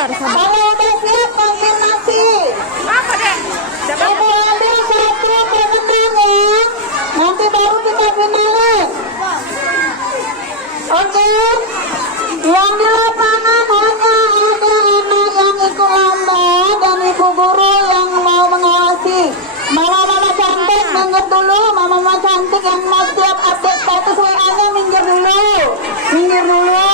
Kalau udah siap konfirmasi. Apa deh? Ibu ambil satu pemenang ya. Nanti baru kita finalis. Oke. Yang di lapangan hanya ada anak yang ikut lomba dan ibu guru yang mau mengawasi. Mama-mama cantik minggir dulu. Mama-mama cantik yang mau setiap update status WA-nya minggir dulu. Minggir dulu.